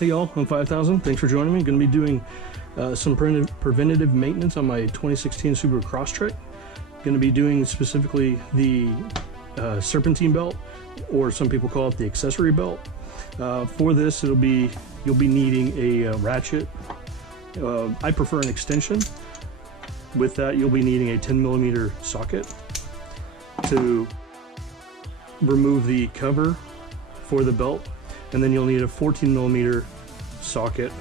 Hey y'all, I'm 5000. Thanks for joining me. Going to be doing some preventative maintenance on my 2016 Subaru Crosstrek. Going to be doing specifically the Serpentine belt, or some people call it the Accessory belt. For this, you'll be needing a ratchet. I prefer an extension. With that, you'll be needing a 10mm socket to remove the cover for the belt, and then you'll need a 14mm socket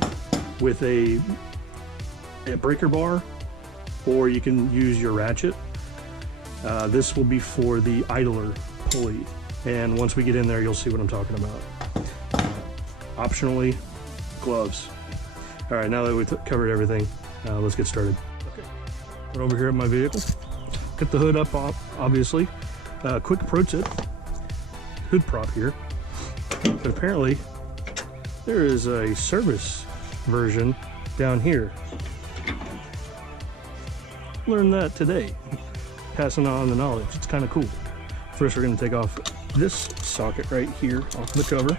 with a breaker bar, or you can use your ratchet. This will be for the idler pulley, and once we get in there, you'll see what I'm talking about. Optionally, gloves. All right, now that we've covered everything, let's get started. Okay, we're over here at my vehicle. Get the hood up, obviously. Quick pro tip, hood prop here. But apparently, there is a service version down here. Learned that today. Passing on the knowledge. It's kind of cool. First, we're going to take off this socket right here off the cover.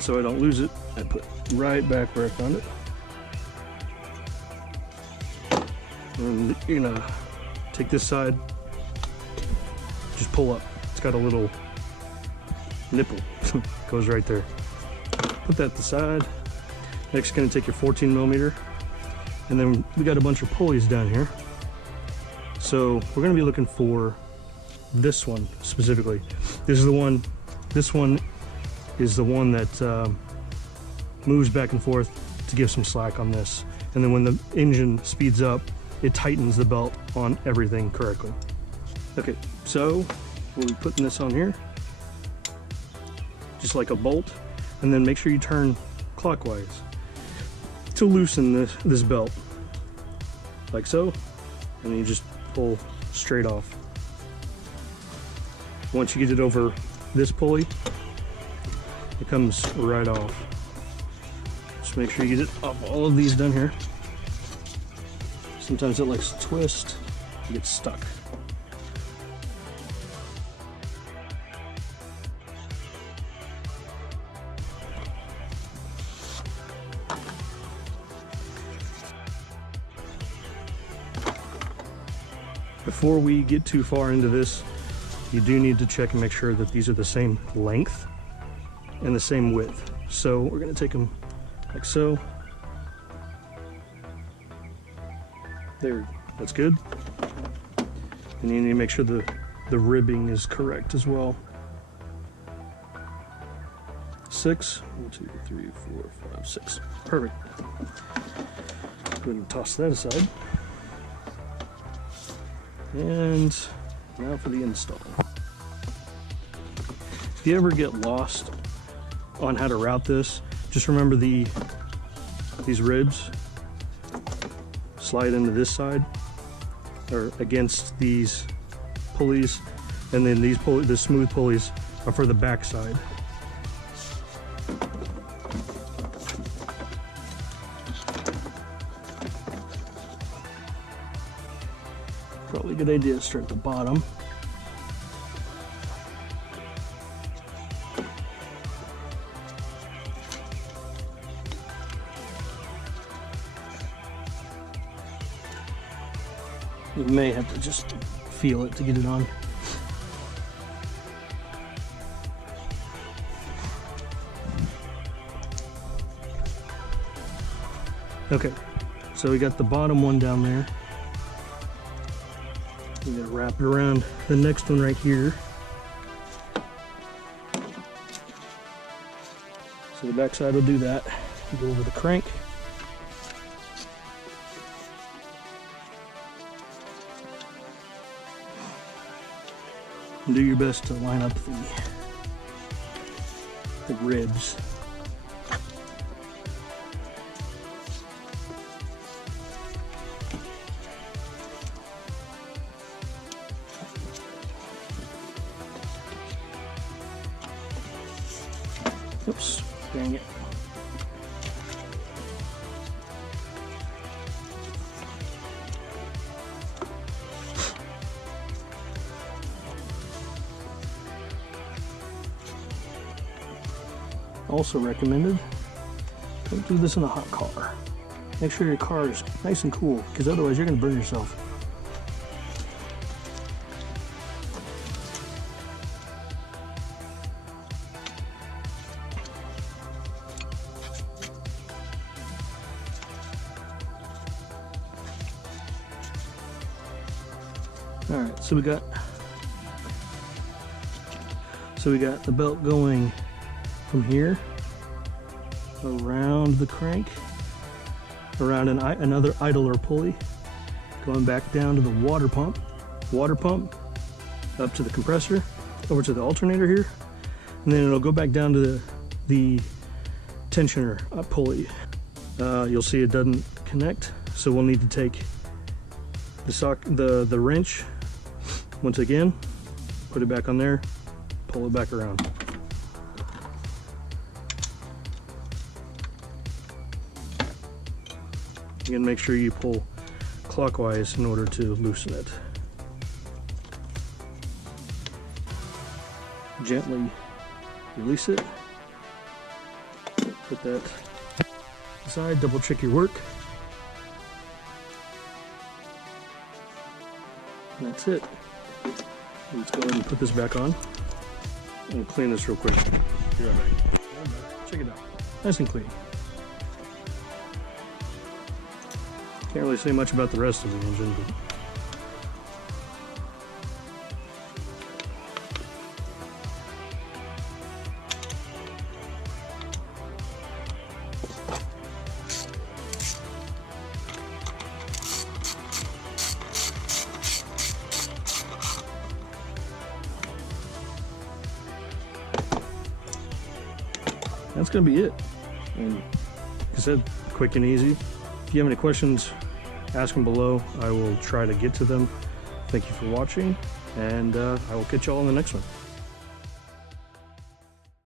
So I don't lose it, I put it right back where I found it. And you're gonna take this side, just pull up. It's got a little nipple, goes right there. Put that to the side. Next, gonna take your 14mm, and then we got a bunch of pulleys down here. So we're gonna be looking for this one specifically. This is the one. This one is the one that moves back and forth to give some slack on this. And then when the engine speeds up, it tightens the belt on everything correctly. Okay, so we'll be putting this on here, just like a bolt, and then make sure you turn clockwise to loosen this belt, like so, and you just pull straight off. Once you get it over this pulley, it comes right off. Just make sure you get it off all of these down here. Sometimes it likes to twist, it gets stuck. Before we get too far into this, you do need to check and make sure that these are the same length and the same width. So we're going to take them like so. There, that's good. And you need to make sure the ribbing is correct as well. 6, 1, 2, 3, 4, 5, 6. Perfect. Go ahead and toss that aside. And now for the install. If you ever get lost on how to route this, just remember these ribs slide into this side, or against these pulleys, and then the smooth pulleys are for the back side. Probably a good idea to start at the bottom. You may have to just feel it to get it on. Okay, so we got the bottom one down there. We gotta wrap it around the next one right here. So the back side will do that. Go over the crank. And do your best to line up the ribs. Oops, dang it. Also recommended, don't do this in a hot car. Make sure your car is nice and cool, because otherwise you're going to burn yourself. Alright, so we got the belt going from here around the crank, around another idler pulley, going back down to the water pump, up to the compressor, over to the alternator here, and then it'll go back down to the tensioner pulley. You'll see it doesn't connect, so we'll need to take the wrench once again, put it back on there, pull it back around. Again, make sure you pull clockwise in order to loosen it. Gently release it. Put that aside, double check your work. And that's it. Let's go ahead and put this back on and clean this real quick. Be right back. Check it out. Nice and clean. Can't really say much about the rest of the engine, but that's going to be it. And like I said, quick and easy. If you have any questions, ask them below. I will try to get to them. Thank you for watching, and I will catch y'all on the next one.